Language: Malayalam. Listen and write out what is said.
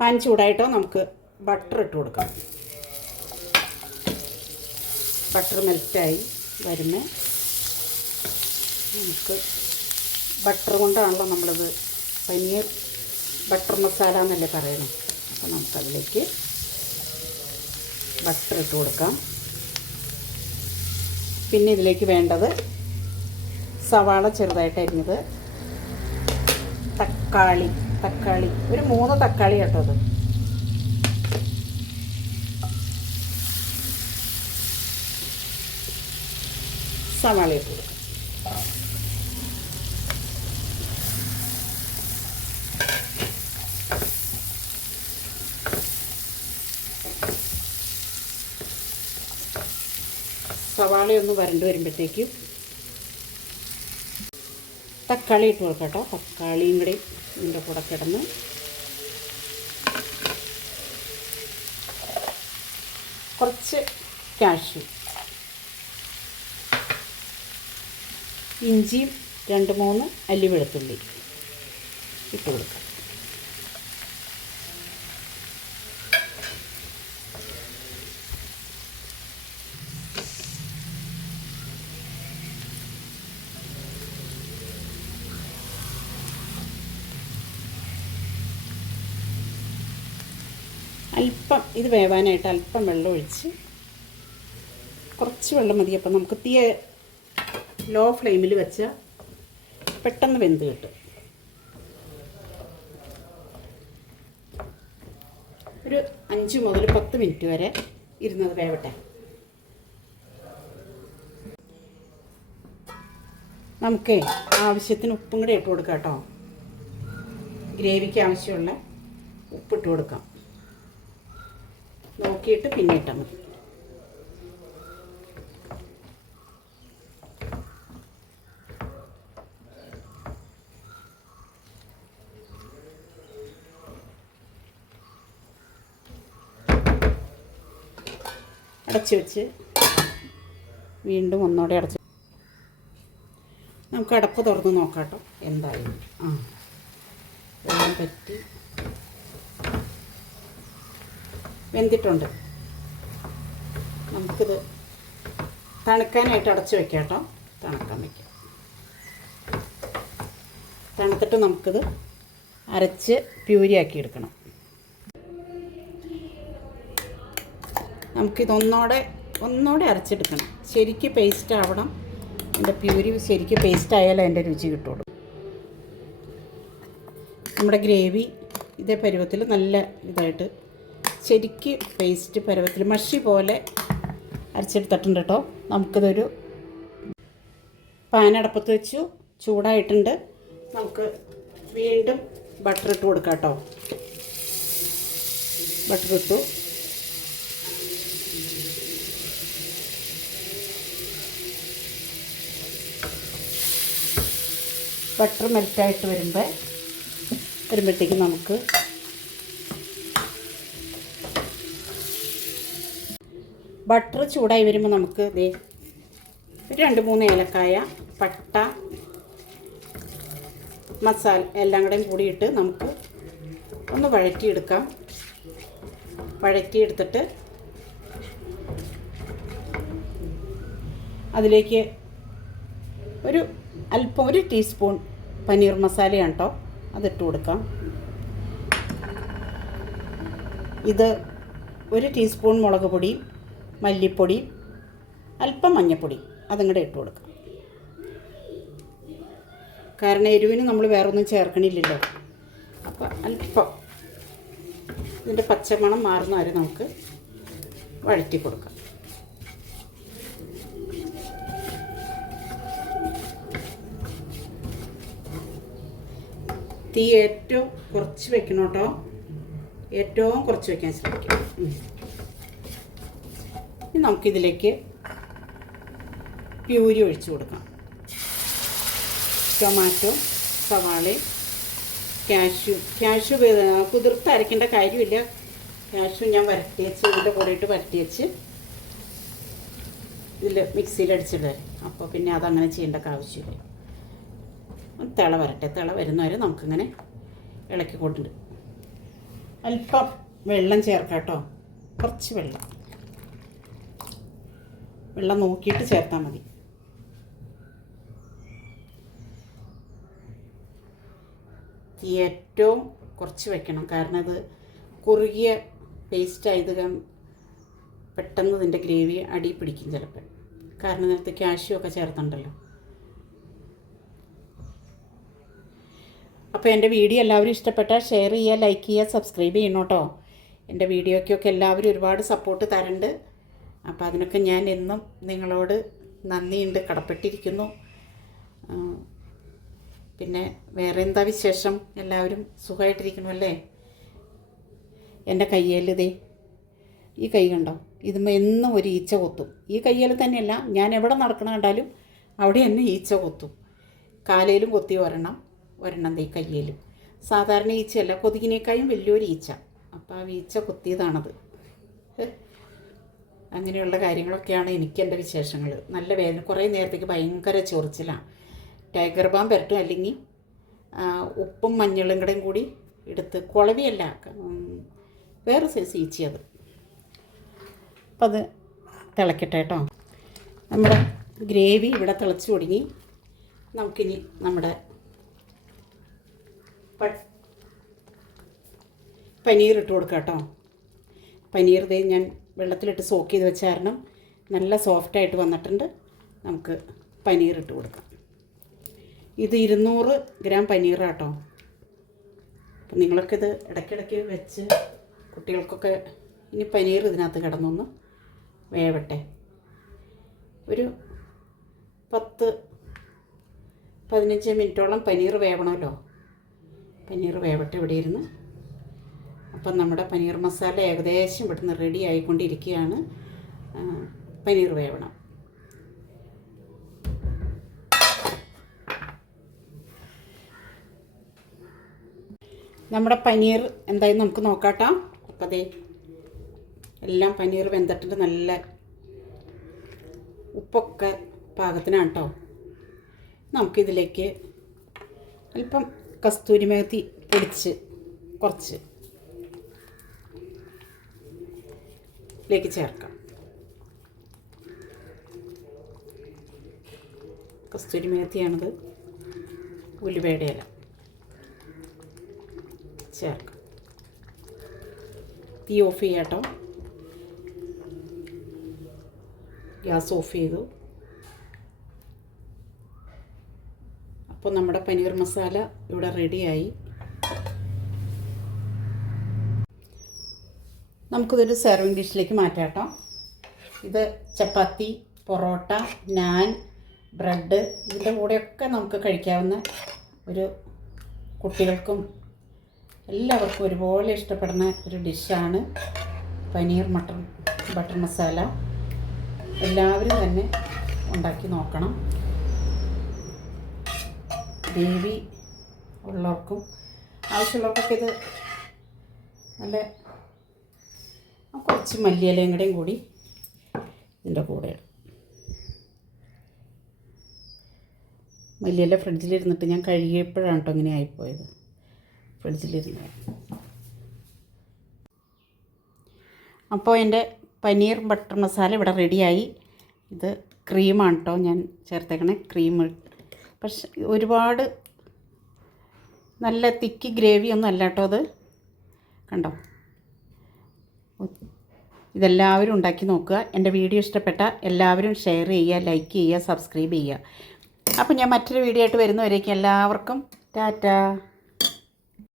പാൻ ചൂടായിട്ടോ നമുക്ക് ബട്ടർ ഇട്ട് കൊടുക്കാം. ബട്ടർ മെൽറ്റായി വരുമ്പോൾ നമുക്ക് ബട്ടർ കൊണ്ടാണല്ലോ നമ്മളിത് പനീർ ബട്ടർ മസാല എന്നല്ലേ പറയുന്നത്. അപ്പോൾ നമുക്കതിലേക്ക് ബട്ടർ ഇട്ട് കൊടുക്കാം. പിന്നെ ഇതിലേക്ക് വേണ്ടത് സവാള ചെറുതായിട്ട് അരിഞ്ഞത്, തക്കാളി ഒരു 3 തക്കാളി കേട്ടോ. അത് സവാള ഇട്ട് കൊടുക്കാം. സവാളയൊന്ന് വരണ്ട് വരുമ്പോഴത്തേക്കും തക്കാളി ഇട്ട് കൊടുക്കാം കേട്ടോ. തക്കാളിയും കൂടി ഇതിൻ്റെ കൂടെ കിടന്ന് കുറച്ച് കാഷ്യൂ, ഇഞ്ചിയും 2-3 അല്ലി വെളുത്തുള്ളി ഇട്ട് കൊടുക്കാം. അല്പം ഇത് വേവാനായിട്ട് അല്പം വെള്ളം ഒഴിച്ച്, കുറച്ച് വെള്ളം മതി. അപ്പം നമുക്ക് തീ ലോ ഫ്ലെയിമിൽ വെച്ചാൽ പെട്ടെന്ന് വെന്ത് കിട്ടും. ഒരു 5 മുതൽ 10 മിനിറ്റ് വരെ ഇരുന്നത് വേവട്ടെ. നമുക്ക് ആവശ്യത്തിന് ഉപ്പും കൂടെ ഇട്ട് കൊടുക്കാം കേട്ടോ. ഗ്രേവിക്ക് ആവശ്യമുള്ള ഉപ്പിട്ട് കൊടുക്കാം. നോക്കിയിട്ട് പിന്നെ ഇട്ടാൽ മതി. അടച്ചു വെച്ച് വീണ്ടും ഒന്നുകൂടെ അടച്ച് നമുക്ക് അടപ്പ് തുറന്ന് നോക്കാം കേട്ടോ. എന്തായാലും വെള്ളം പറ്റി വെന്തിട്ടുണ്ട്. നമുക്കിത് തണുക്കാനായിട്ട് അടച്ചു വയ്ക്കാം കേട്ടോ. തണുക്കാൻ വയ്ക്കാം. തണുത്തിട്ട് നമുക്കിത് അരച്ച് പ്യൂരിയാക്കി എടുക്കണം. നമുക്കിതൊന്നോടെ അരച്ചെടുക്കണം. ശരിക്ക് പേസ്റ്റ് ആവണം. എൻ്റെ പ്യൂരി ശരിക്ക് പേസ്റ്റ് ആയാലേ അതിൻ്റെ രുചി കിട്ടുള്ളൂ. നമ്മുടെ ഗ്രേവി ഇതേ പരുവത്തിൽ നല്ല ഇതായിട്ട് ശരിക്ക് പേസ്റ്റ് പരുവത്തിൽ മഷി പോലെ അരച്ചെടുത്തിട്ടുണ്ട് കേട്ടോ. നമുക്കിതൊരു പാനടപ്പത്ത് വെച്ചു, ചൂടായിട്ടുണ്ട്. നമുക്ക് വീണ്ടും ബട്ടർ ഇട്ട് കൊടുക്കാം കേട്ടോ. ബട്ടർ ഇട്ടു. ബട്ടർ മെൽറ്റായിട്ട് വരുമ്പോഴത്തേക്ക് നമുക്ക് ബട്ടർ ചൂടായി വരുമ്പോൾ നമുക്ക് ഒരു 2-3 ഏലക്കായ, പട്ട, മസാല എല്ലാം കൂടെയും കൂടിയിട്ട് നമുക്ക് ഒന്ന് വഴറ്റിയെടുക്കാം. വഴറ്റിയെടുത്തിട്ട് അതിലേക്ക് അല്പം 1 ടീസ്പൂൺ പനീർ മസാലയാണ് കേട്ടോ. അതിട്ട് കൊടുക്കാം. ഇത് 1 ടീസ്പൂൺ മുളക് പൊടി, മല്ലിപ്പൊടി, അല്പം മഞ്ഞൾപ്പൊടി അതും കൂടെ ഇട്ട് കൊടുക്കാം. കാരണം എരിവിന് നമ്മൾ വേറൊന്നും ചേർക്കണില്ലല്ലോ. അപ്പോൾ അല്പം ഇതിൻ്റെ പച്ചമണം മാറുന്ന വരെ നമുക്ക് വഴറ്റി കൊടുക്കാം. തീ ഏറ്റവും കുറച്ച് വെക്കണം കേട്ടോ. ഏറ്റവും കുറച്ച് വയ്ക്കാൻ ശ്രമിക്കണം. ഇനി നമുക്കിതിലേക്ക് പ്യൂരി ഒഴിച്ചു കൊടുക്കാം. ടൊമാറ്റോ, സവാളയും കാഷ്യൂ കുതിർത്ത് അരയ്ക്കേണ്ട കാര്യമില്ല. കാഷ്യൂ ഞാൻ വരട്ടി വെച്ച് ഇതിൻ്റെ കൂടെ ഇട്ട് വരട്ടി വെച്ച് ഇതിൽ മിക്സിയിൽ അടിച്ചിടുക. അപ്പോൾ പിന്നെ അതങ്ങനെ ചെയ്യേണ്ട ആവശ്യമില്ല. തിള വരട്ടെ. തിള വരുന്നവരെ നമുക്കിങ്ങനെ ഇളക്കി കൊണ്ടുണ്ട്. അല്പം വെള്ളം ചേർക്കാം കേട്ടോ. കുറച്ച് വെള്ളം നോക്കിയിട്ട് ചേർത്താൽ മതി. തീ ഏറ്റവും കുറച്ച് വെക്കണം, കാരണം അത് കുറുകിയ പേസ്റ്റ് ആയത് പെട്ടെന്ന് ഇതിൻ്റെ ഗ്രേവി അടി പിടിക്കും ചിലപ്പോൾ, കാരണം നേരത്തെ കാഷ്യൂ ഒക്കെ ചേർത്തുണ്ടല്ലോ. അപ്പോൾ എൻ്റെ വീഡിയോ എല്ലാവരും ഇഷ്ടപ്പെട്ടാൽ ഷെയർ ചെയ്യുക, ലൈക്ക് ചെയ്യുക, സബ്സ്ക്രൈബ് ചെയ്യണം കേട്ടോ. എൻ്റെ വീഡിയോയ്ക്കൊക്കെ എല്ലാവരും ഒരുപാട് സപ്പോർട്ട് തരുന്നുണ്ട്. അപ്പോൾ അതിനൊക്കെ ഞാൻ എന്നും നിങ്ങളോട് നന്ദിയുണ്ട്, കടപ്പെട്ടിരിക്കുന്നു. പിന്നെ വേറെ എന്താ വിശേഷം? എല്ലാവരും സുഖമായിട്ടിരിക്കണമല്ലേ? എൻ്റെ കയ്യിൽ ഈ കൈ കണ്ടോ, ഇതുമ്പോൾ എന്നും ഒരു ഈച്ച കൊത്തും. ഈ കയ്യിൽ തന്നെയല്ല, ഞാൻ എവിടെ നടക്കണം കണ്ടാലും അവിടെ തന്നെ ഈച്ച കൊത്തും. കാലയിലും കൊത്തി ഒരെണ്ണം ഈ കയ്യിലും. സാധാരണ ഈച്ചയല്ല, കൊതുകിനേക്കാളും വലിയൊരു ഈച്ച. അപ്പോൾ ആ ഈച്ച കൊത്തിയതാണത്. അങ്ങനെയുള്ള കാര്യങ്ങളൊക്കെയാണ് എനിക്ക് എൻ്റെ വിശേഷങ്ങൾ. നല്ല വേദന, കുറേ നേരത്തേക്ക് ഭയങ്കര ചൊറിച്ചിലാണ്. ടൈഗർ ബാം പുരട്ടും, അല്ലെങ്കിൽ ഉപ്പും മഞ്ഞളും കൂടി എടുത്ത്, കുളവിയല്ല, വേറെ സൈസ് ഈച്ചയത്. അപ്പം അത് തിളക്കട്ടെ കേട്ടോ. നമ്മുടെ ഗ്രേവി ഇവിടെ തിളച്ച് തുടങ്ങി. നമുക്കിനി നമ്മുടെ പനീർ ഇട്ട് കൊടുക്കാം കേട്ടോ. പനീർ ഞാൻ വെള്ളത്തിലിട്ട് സോക്ക് ചെയ്ത് വെച്ച കാരണം നല്ല സോഫ്റ്റായിട്ട് വന്നിട്ടുണ്ട്. നമുക്ക് പനീർ ഇട്ട് കൊടുക്കാം. ഇത് 200 ഗ്രാം പനീറാട്ടോ. അപ്പം നിങ്ങളൊക്കെ ഇത് ഇടയ്ക്കിടയ്ക്ക് വെച്ച് കുട്ടികൾക്കൊക്കെ, ഇനി പനീർ ഇതിനകത്ത് കിടന്നൊന്ന് വേവട്ടെ. ഒരു 10-15 മിനിറ്റോളം പനീർ വേവണമല്ലോ. പനീർ വേവട്ടെ ഇവിടെ ഇരുന്ന്. അപ്പം നമ്മുടെ പനീർ മസാല ഏകദേശം ഇവിടുന്ന് റെഡി ആയിക്കൊണ്ടിരിക്കുകയാണ്. പനീർ വേവണം. നമ്മുടെ പനീർ എന്തായാലും നമുക്ക് നോക്കാട്ടോ. അപ്പം അതേ എല്ലാം പനീർ വെന്തിട്ടുണ്ട്. നല്ല ഉപ്പൊക്കെ പാകത്തിനാണ് കേട്ടോ. നമുക്കിതിലേക്ക് അല്പം കസ്തൂരി മേത്തി പൊടിച്ച് കുറച്ച് ഇതിലേക്ക് ചേർക്കാം. കസ്തൂരി മേത്തിയാണിത്. ഉലുവയുടെ ഇല ചേർക്കാം. തീ ഓഫ് ചെയ്യാം കേട്ടോ. ഗ്യാസ് ഓഫ് ചെയ്തു. അപ്പോൾ നമ്മുടെ പനീർ മസാല ഇവിടെ റെഡിയായി. നമുക്കിതൊരു സെർവിങ് ഡിഷിലേക്ക് മാറ്റാം കേട്ടോ. ഇത് ചപ്പാത്തി, പൊറോട്ട, നാൻ, ബ്രെഡ് ഇതിൻ്റെ കൂടെയൊക്കെ നമുക്ക് കഴിക്കാവുന്ന ഒരു, കുട്ടികൾക്കും എല്ലാവർക്കും ഒരുപോലെ ഇഷ്ടപ്പെടുന്ന ഒരു ഡിഷാണ് പനീർ ബട്ടർ മസാല. എല്ലാവരും തന്നെ ഉണ്ടാക്കി നോക്കണം. ഗ്രേവി ഉള്ളവർക്കും ആവശ്യമുള്ളവർക്കൊക്കെ ഇത് നല്ല, കുറച്ച് മല്ലിയിലയും കൂടി ഇതിൻ്റെ കൂടെ ഇടും. മല്ലിയില ഫ്രിഡ്ജിലിരുന്നിട്ട് ഞാൻ കഴുകിയപ്പോഴാണ് കേട്ടോ ഇങ്ങനെ ആയിപ്പോയത്. ഫ്രിഡ്ജിലിരുന്ന് അപ്പോൾ എൻ്റെ പനീർ ബട്ടർ മസാല ഇവിടെ റെഡിയായി. ഇത് ക്രീമാണ് കേട്ടോ ഞാൻ ചേർത്തേക്കണേ, ക്രീം. പക്ഷെ ഒരുപാട് നല്ല തിക്ക് ഗ്രേവി ഒന്നും അല്ല കേട്ടോ അത്. കണ്ടോ, ഇതെല്ലാവരും ഉണ്ടാക്കി നോക്കുക. എൻ്റെ വീഡിയോ ഇഷ്ടപ്പെട്ട എല്ലാവരും ഷെയർ ചെയ്യുക, ലൈക്ക് ചെയ്യുക, സബ്സ്ക്രൈബ് ചെയ്യുക. അപ്പോൾ ഞാൻ മറ്റൊരു വീഡിയോ ആയിട്ട് വരുന്നവരേക്കും എല്ലാവർക്കും ടാറ്റാ.